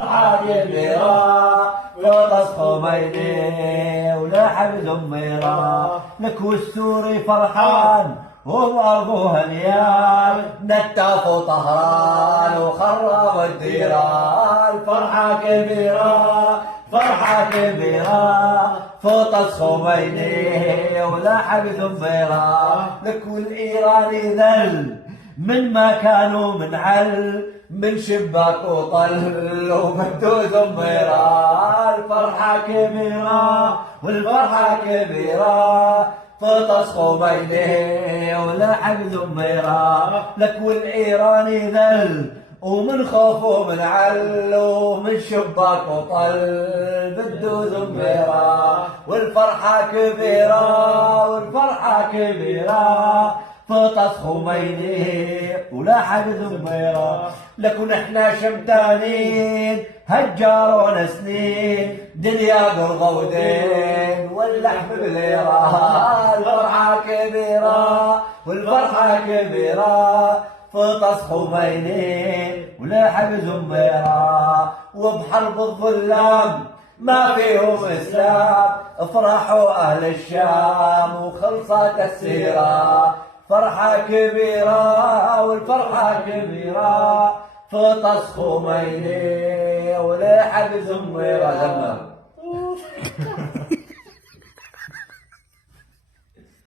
كبيرة قطص خميني ولحم زميرة لك والسوري فرحان وبأرضه هنيان نتف طهران وخرب الديران فرحة كبيرة فرحة كبيرة قطص خميني ولحم زميرة لك والإيراني ذل من ما كانوا منعل من شباك وطل ومدو زميرة الفرحة كبيرة والفرحة كبيرة قطص خميني ولحم زميرة لك والإيراني ذل ومن خوف ومن عل ومن شباك وطل بدو زميرة والفرحة كبيرة والفرحة كبيرة قطص خميني ولحم زميرة لك ونحنا شمتانين هجرونا سنين دنيا بالغودين واللحم بليرة الفرحة كبيرة والفرحة كبيرة قطص خميني ولحم زميرة وبحرب الظلام ما فيهم اسلام افرحوا اهل الشام وخلصت السيره فرحة كبيرة والفرحة كبيرة قطص خميني ولحم زميرة.